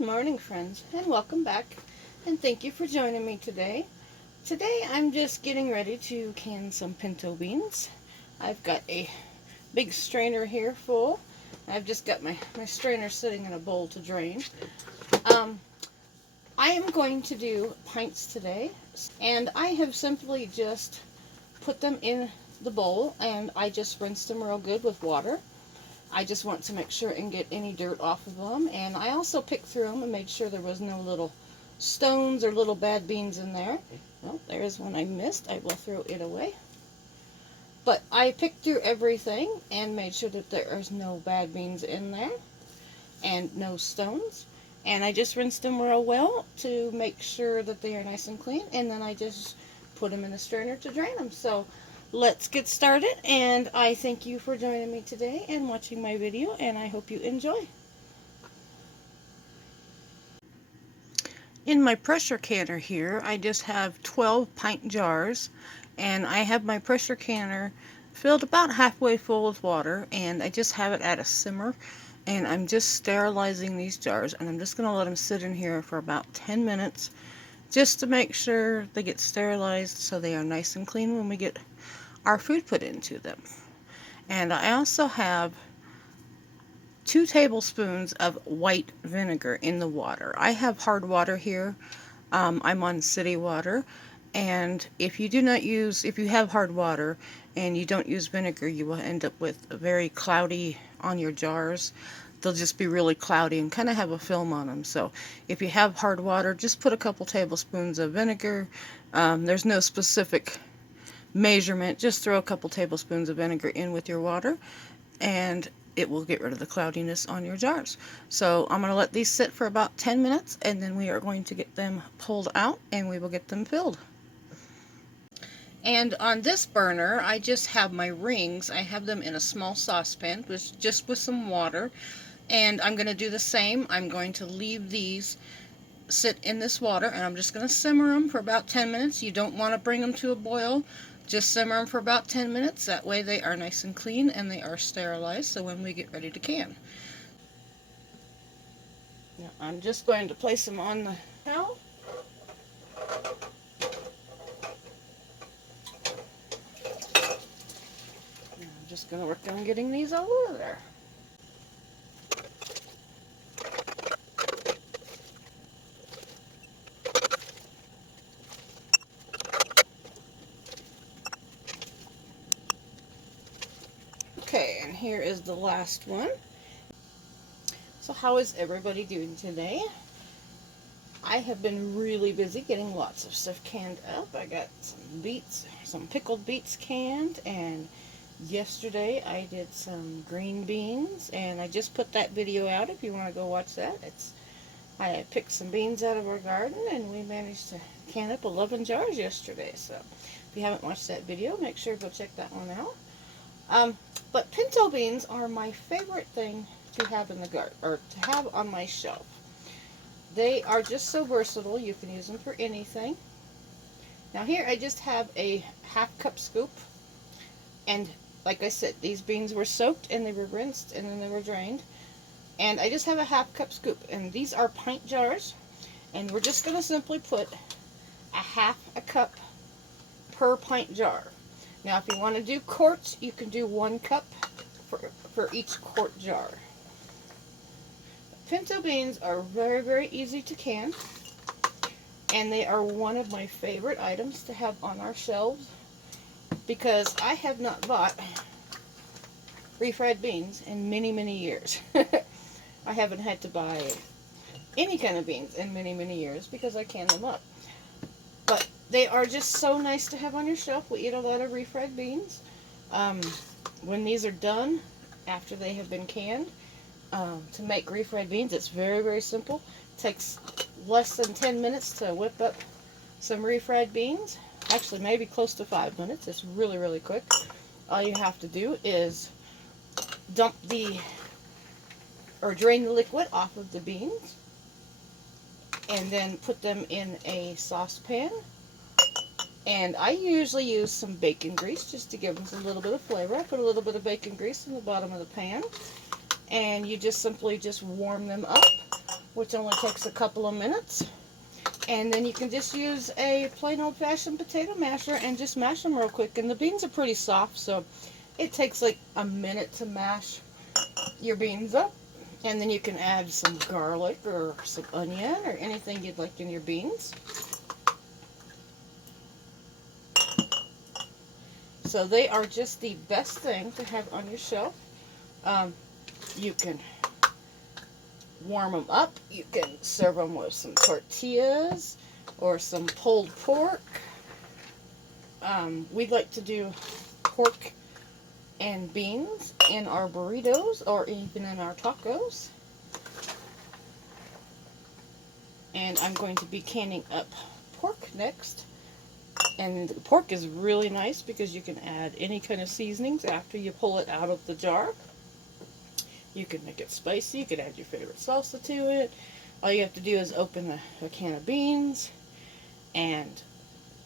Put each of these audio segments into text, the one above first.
Good morning, friends, and welcome back, and thank you for joining me today. Today I'm just getting ready to can some pinto beans. I've got a big strainer here full. I've just got my strainer sitting in a bowl to drain. I am going to do pints today, and I have simply just put them in the bowl, and I just rinsed them real good with water. I just want to make sure and get any dirt off of them, and I also picked through them and made sure there was no little stones or little bad beans in there. Well, there's one I missed. I will throw it away. But I picked through everything and made sure that there is no bad beans in there and no stones. And I just rinsed them real well to make sure that they are nice and clean, and then I just put them in a strainer to drain them. So let's get started, and I thank you for joining me today and watching my video, and I hope you enjoy. In my pressure canner here, I just have 12 pint jars, and I have my pressure canner filled about halfway full with water, and I just have it at a simmer, and I'm just sterilizing these jars, and I'm just going to let them sit in here for about 10 minutes just to make sure they get sterilized so they are nice and clean when we get our food put into them. And I also have 2 tablespoons of white vinegar in the water. I have hard water here. I'm on city water, and if you have hard water and you don't use vinegar, you will end up with a very cloudy on your jars. They'll just be really cloudy and kind of have a film on them. So if you have hard water, just put a couple tablespoons of vinegar. There's no specific measurement. Just throw a couple tablespoons of vinegar in with your water, and it will get rid of the cloudiness on your jars. So I'm going to let these sit for about 10 minutes, and then we are going to get them pulled out and we will get them filled. And on this burner, I just have my rings. I have them in a small saucepan just with some water, and I'm going to do the same. I'm going to leave these sit in this water, and I'm just going to simmer them for about 10 minutes. You don't want to bring them to a boil. Just simmer them for about 10 minutes. That way they are nice and clean and they are sterilized, so when we get ready to can. Now I'm just going to place them on the towel. Now I'm just going to work on getting these all over there. Okay, and here is the last one. So how is everybody doing today? I have been really busy getting lots of stuff canned up. I got some pickled beets canned, and yesterday I did some green beans, and I just put that video out if you want to go watch that. I picked some beans out of our garden, and we managed to can up 11 jars yesterday. So if you haven't watched that video, make sure to go check that one out. But pinto beans are my favorite thing to have in the garden, or to have on my shelf. They are just so versatile. You can use them for anything. Now here I just have a half-cup scoop, and like I said, these beans were soaked and they were rinsed and then they were drained. And I just have a half-cup scoop, and these are pint jars, and we're just going to simply put a half a cup per pint jar. Now, if you want to do quarts, you can do 1 cup for each quart jar. Pinto beans are very, very easy to can, and they are one of my favorite items to have on our shelves, because I have not bought refried beans in many, many years. I haven't had to buy any kind of beans in many, many years because I can them up. But they are just so nice to have on your shelf. We eat a lot of refried beans. When these are done, after they have been canned, to make refried beans, it's very, very simple. It takes less than 10 minutes to whip up some refried beans. Actually, maybe close to 5 minutes. It's really, really quick. All you have to do is drain the liquid off of the beans, and then put them in a saucepan. And I usually use some bacon grease just to give them a little bit of flavor. I put a little bit of bacon grease in the bottom of the pan, and you just simply warm them up which only takes a couple of minutes. And then you can just use a plain old-fashioned potato masher and just mash them real quick. And the beans are pretty soft, so it takes like a minute to mash your beans up. And then you can add some garlic or some onion or anything you'd like in your beans. So they are just the best thing to have on your shelf. You can warm them up. You can serve them with some tortillas or some pulled pork. We'd like to do pork and beans in our burritos or even in our tacos. And I'm going to be canning up pork next. And the pork is really nice because you can add any kind of seasonings after you pull it out of the jar. You can make it spicy. You can add your favorite salsa to it. All you have to do is open a can of beans and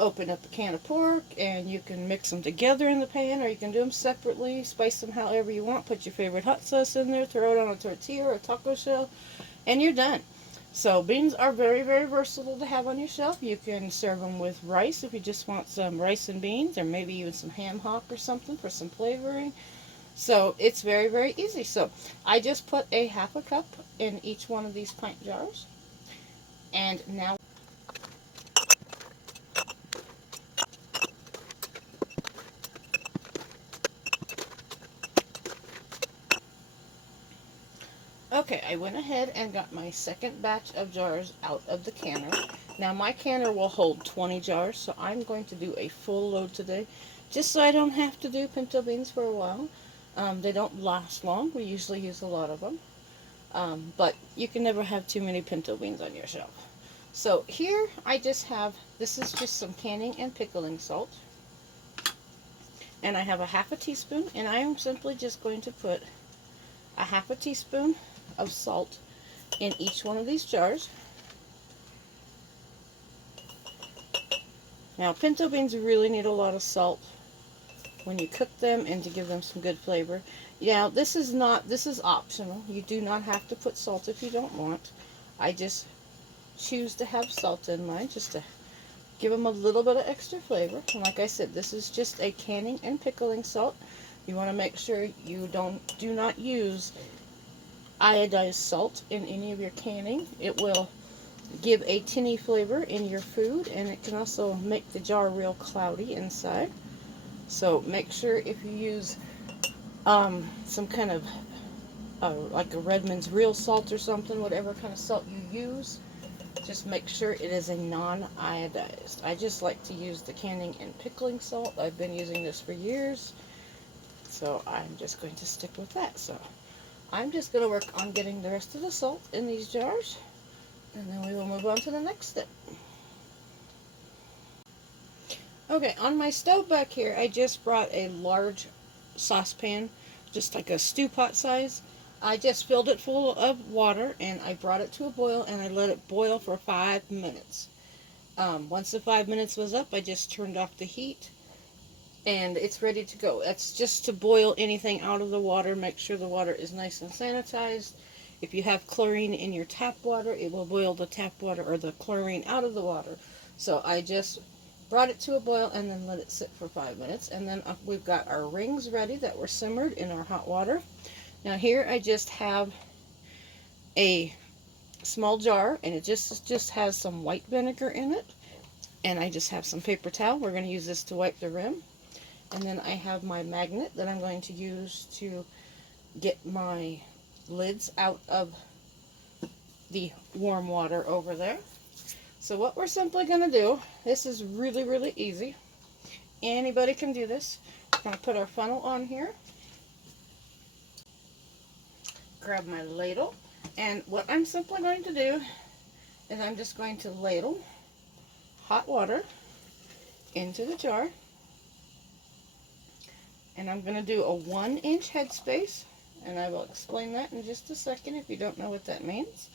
open up a can of pork, and you can mix them together in the pan, or you can do them separately, spice them however you want, put your favorite hot sauce in there, throw it on a tortilla or a taco shell, and you're done. So beans are very, very versatile to have on your shelf. You can serve them with rice if you just want some rice and beans, or maybe even some ham hock or something for some flavoring. So it's very, very easy. So I just put a half a cup in each one of these pint jars. And now okay, I went ahead and got my second batch of jars out of the canner. Now my canner will hold 20 jars, so I'm going to do a full load today, just so I don't have to do pinto beans for a while. They don't last long. We usually use a lot of them. But you can never have too many pinto beans on your shelf. So here I just have, this is just some canning and pickling salt. And I have a half a teaspoon, and I am simply just going to put a half a teaspoon of salt in each one of these jars. Now pinto beans really need a lot of salt when you cook them and to give them some good flavor. Now this is optional. You do not have to put salt if you don't want. I just choose to have salt in mine just to give them a little bit of extra flavor. And like I said, this is just a canning and pickling salt. You want to make sure you do not use iodized salt in any of your canning. It will give a tinny flavor in your food, and it can also make the jar real cloudy inside. So make sure if you use some kind of like a Redmond's real salt or something, whatever kind of salt you use, just make sure it is a non-iodized. I just like to use the canning and pickling salt. I've been using this for years, so I'm just going to stick with that. So I'm just going to work on getting the rest of the salt in these jars, and then we will move on to the next step. Okay, on my stove back here, I just brought a large saucepan, just like a stew pot size. I just filled it full of water, and I brought it to a boil, and I let it boil for 5 minutes. Once the 5 minutes was up, I just turned off the heat, and it's ready to go. That's just to boil anything out of the water. Make sure the water is nice and sanitized. If you have chlorine in your tap water, it will boil the tap water or the chlorine out of the water. So I just brought it to a boil and then let it sit for 5 minutes. And then we've got our rings ready that were simmered in our hot water. Now here I just have a small jar, and it just has some white vinegar in it. And I just have some paper towel. We're going to use this to wipe the rim. And then I have my magnet that I'm going to use to get my lids out of the warm water over there. So what we're simply going to do, this is really, really easy. Anybody can do this. We're going to put our funnel on here. Grab my ladle. And what I'm simply going to do is I'm just going to ladle hot water into the jar. And I'm going to do a 1-inch headspace. And I will explain that in just a second if you don't know what that means.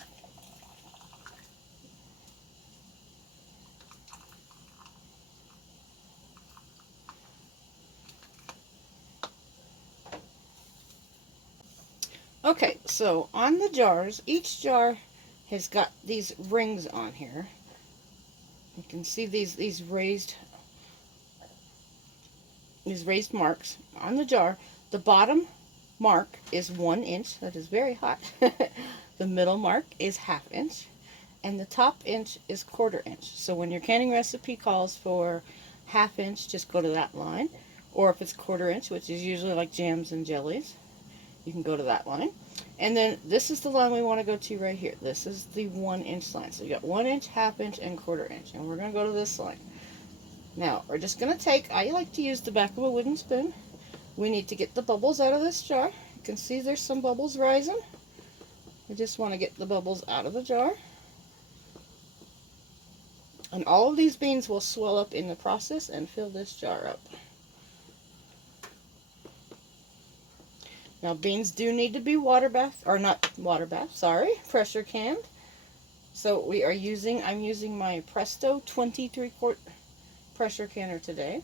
Okay, so on the jars, each jar has got these rings on here. You can see these raised marks on the jar. The bottom mark is 1 inch. That is very hot. The middle mark is 1/2 inch. And the top inch is 1/4 inch. So when your canning recipe calls for 1/2 inch, just go to that line. Or if it's 1/4 inch, which is usually like jams and jellies, you can go to that line. And then this is the line we want to go to right here. This is the 1 inch line. So you got 1 inch, 1/2 inch, and 1/4 inch. And we're going to go to this line. Now, we're just going to take, I like to use the back of a wooden spoon. We need to get the bubbles out of this jar. You can see there's some bubbles rising. We just want to get the bubbles out of the jar. And all of these beans will swell up in the process and fill this jar up. Now, beans do need to be pressure canned. So I'm using my Presto 23-quart pressure canner today.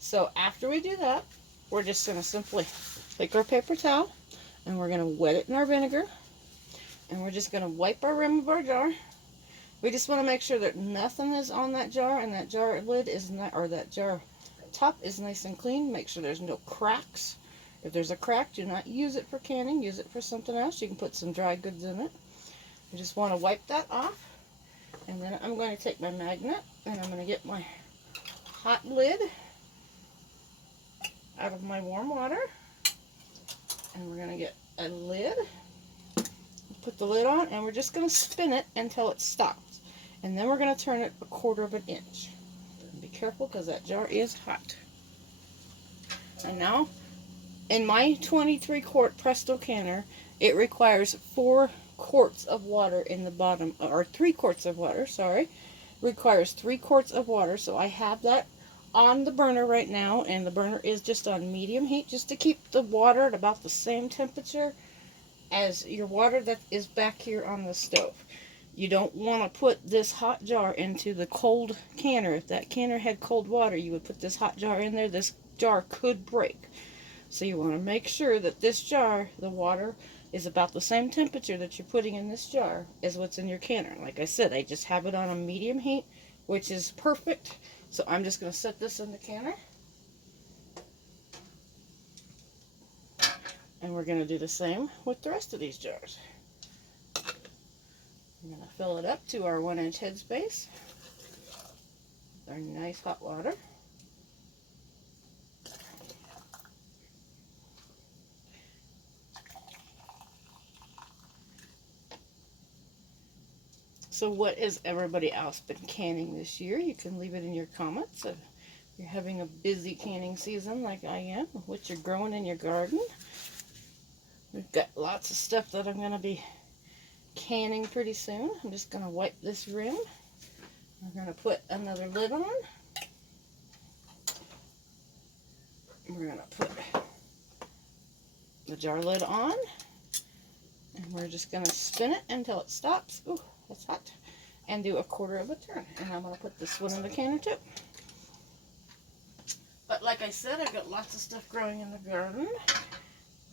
So after we do that, we're just going to simply take our paper towel and we're going to wet it in our vinegar. And we're just going to wipe our rim of our jar. We just want to make sure that nothing is on that jar and that jar lid is not, or that jar top is nice and clean. Make sure there's no cracks. If there's a crack, do not use it for canning. Use it for something else. You can put some dry goods in it. I just want to wipe that off. And then I'm going to take my magnet and I'm going to get my hot lid out of my warm water. And we're going to get a lid. Put the lid on and we're just going to spin it until it stops. And then we're going to turn it 1/4 inch. Be careful because that jar is hot. And now, in my 23-quart Presto canner, it requires 4 quarts of water in the bottom, or 3 quarts of water, sorry. Requires 3 quarts of water, so I have that on the burner right now, and the burner is just on medium heat, just to keep the water at about the same temperature as your water that is back here on the stove. You don't want to put this hot jar into the cold canner. If that canner had cold water, you would put this hot jar in there, this jar could break. So you want to make sure that this jar, the water, is about the same temperature that you're putting in this jar as what's in your canner. Like I said, I just have it on a medium heat, which is perfect. So I'm just going to set this in the canner. And we're going to do the same with the rest of these jars. I'm going to fill it up to our 1 inch headspace. Our nice hot water. So what has everybody else been canning this year? You can leave it in your comments if you're having a busy canning season like I am, what you're growing in your garden. We've got lots of stuff that I'm going to be canning pretty soon. I'm just going to wipe this rim. I'm going to put another lid on. We're going to put the jar lid on. And we're just going to spin it until it stops. Ooh, that's hot. And do 1/4 turn. And I'm going to put this one in the canner too. But like I said, I've got lots of stuff growing in the garden.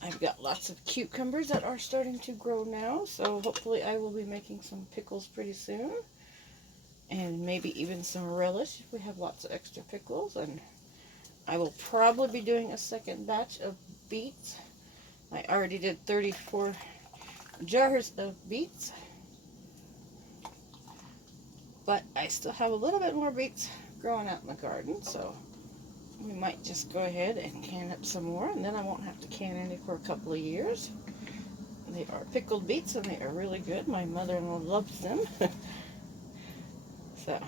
I've got lots of cucumbers that are starting to grow now, so hopefully I will be making some pickles pretty soon. And maybe even some relish if we have lots of extra pickles. And I will probably be doing a second batch of beets. I already did 34 jars of beets. But I still have a little bit more beets growing out in the garden, so we might just go ahead and can up some more, and then I won't have to can any for a couple of years. They are pickled beets, and they are really good. My mother-in-law loves them. So,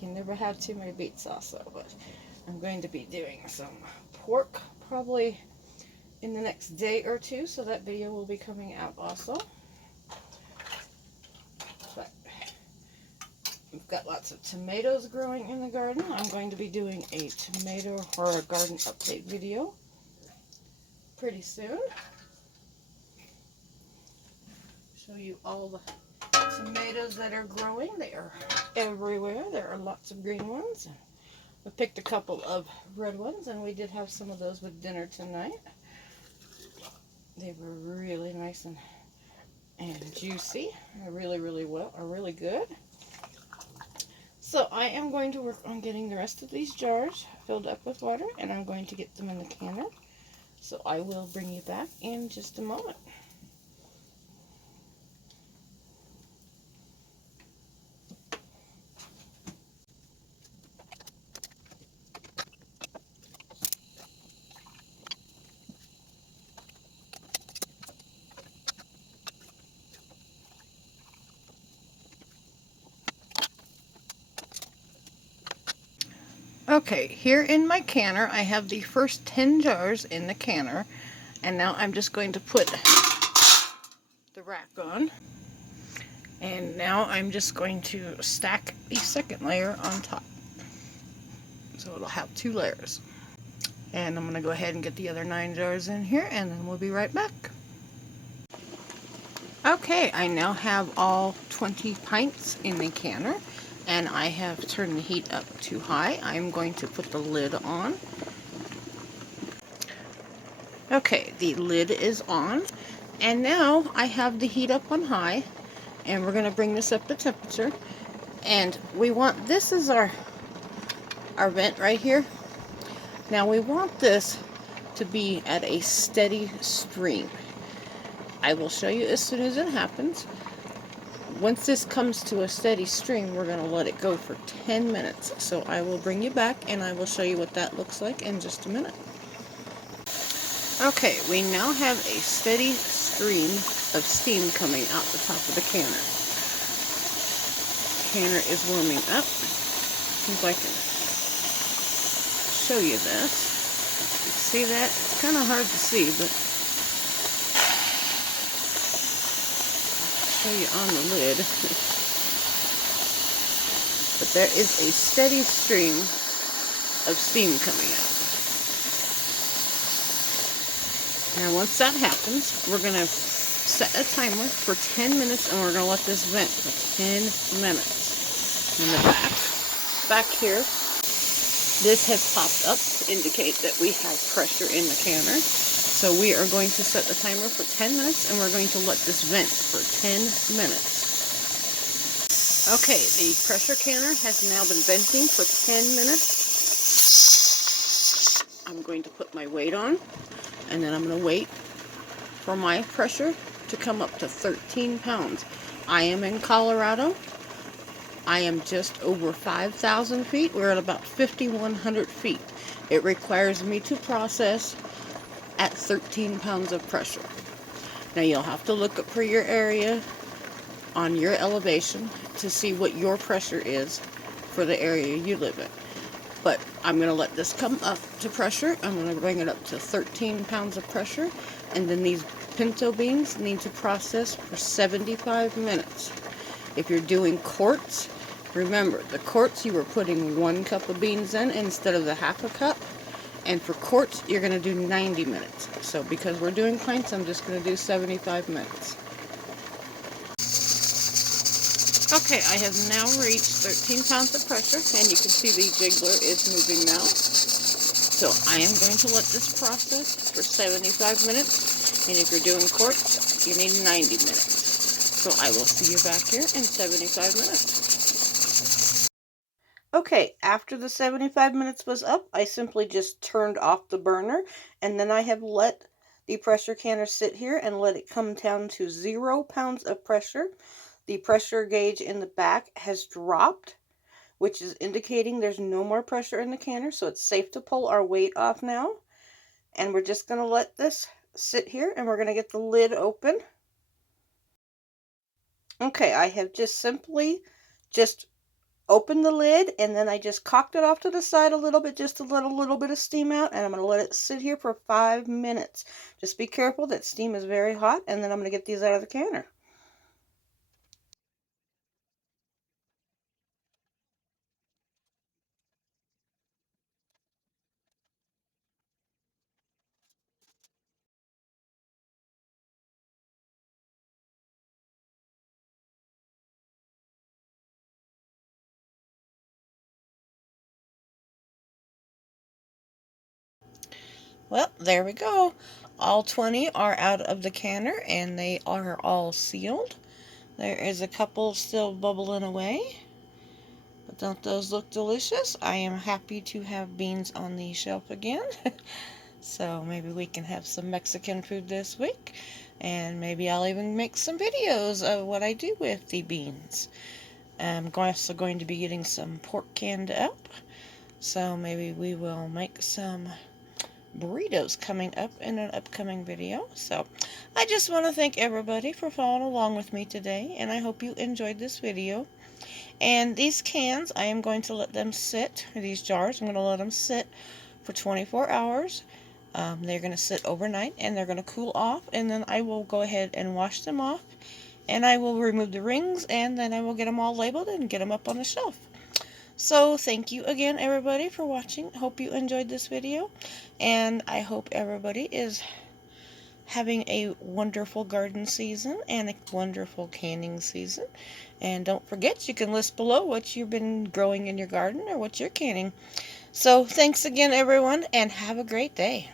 you never have too many beets also. But I'm going to be doing some pork probably in the next day or two, so that video will be coming out also. But we've got lots of tomatoes growing in the garden. I'm going to be doing a tomato or a garden update video pretty soon. Show you all the tomatoes that are growing. They are everywhere. There are lots of green ones. I picked a couple of red ones, and we did have some of those with dinner tonight. They were really nice and and juicy. They're really good. So I am going to work on getting the rest of these jars filled up with water, and I'm going to get them in the canner. So I will bring you back in just a moment. Okay, here in my canner, I have the first 10 jars in the canner, and now I'm just going to put the rack on, and now I'm just going to stack the second layer on top, so it'll have 2 layers. And I'm going to go ahead and get the other 9 jars in here, and then we'll be right back. Okay, I now have all 20 pints in the canner, and I have turned the heat up to high. I'm going to put the lid on. Okay, the lid is on, and now I have the heat up on high, and we're going to bring this up to temperature. And we want, this is our vent right here. Now we want this to be at a steady stream. I will show you as soon as it happens. Once this comes to a steady stream, we're going to let it go for 10 minutes. So I will bring you back and I will show you what that looks like in just a minute. Okay, we now have a steady stream of steam coming out the top of the canner. The canner is warming up. If I can show you this. See that? It's kind of hard to see, but I'll show you on the lid. But there is a steady stream of steam coming out. Now once that happens, we're going to set a timer for 10 minutes, and we're going to let this vent for 10 minutes. In the back here, this has popped up to indicate that we have pressure in the canner. So we are going to set the timer for 10 minutes, and we're going to let this vent for 10 minutes. Okay, the pressure canner has now been venting for 10 minutes. I'm going to put my weight on, and then I'm going to wait for my pressure to come up to 13 pounds. I am in Colorado. I am just over 5,000 feet. We're at about 5,100 feet. It requires me to process at 13 pounds of pressure. Now you'll have to look up for your area on your elevation to see what your pressure is for the area you live in. But I'm going to let this come up to pressure. I'm going to bring it up to 13 pounds of pressure. And then these pinto beans need to process for 75 minutes. If you're doing quarts, remember, the quarts you were putting 1 cup of beans in instead of the half a cup. And for quarts, you're going to do 90 minutes. So because we're doing pints, I'm just going to do 75 minutes. Okay, I have now reached 13 pounds of pressure, and you can see the jiggler is moving now. So I am going to let this process for 75 minutes, and if you're doing quarts, you need 90 minutes. So I will see you back here in 75 minutes. Okay, after the 75 minutes was up, I simply just turned off the burner, and then I have let the pressure canner sit here and let it come down to 0 pounds of pressure. The pressure gauge in the back has dropped, which is indicating there's no more pressure in the canner, so it's safe to pull our weight off now. And we're just going to let this sit here, and we're going to get the lid open. Okay, I have just simply opened the lid, and then I just cocked it off to the side a little bit, just to let a little bit of steam out, and I'm going to let it sit here for 5 minutes. Just be careful, that steam is very hot, and then I'm going to get these out of the canner. Well, there we go. All 20 are out of the canner and they are all sealed. There is a couple still bubbling away. But don't those look delicious? I am happy to have beans on the shelf again. So maybe we can have some Mexican food this week. And maybe I'll even make some videos of what I do with the beans. I'm also going to be getting some pork canned up. So maybe we will make some burritos coming up in an upcoming video. So I just want to thank everybody for following along with me today. And I hope you enjoyed this video. And these cans, I am going to let them sit, or these jars, I'm going to let them sit for 24 hours. They're going to sit overnight and they're going to cool off, and then I will go ahead and wash them off, and I will remove the rings, and then I will get them all labeled and get them up on the shelf. So thank you again, everybody, for watching. Hope you enjoyed this video, and I hope everybody is having a wonderful garden season and a wonderful canning season. And don't forget, you can list below what you've been growing in your garden or what you're canning. So thanks again, everyone, and have a great day.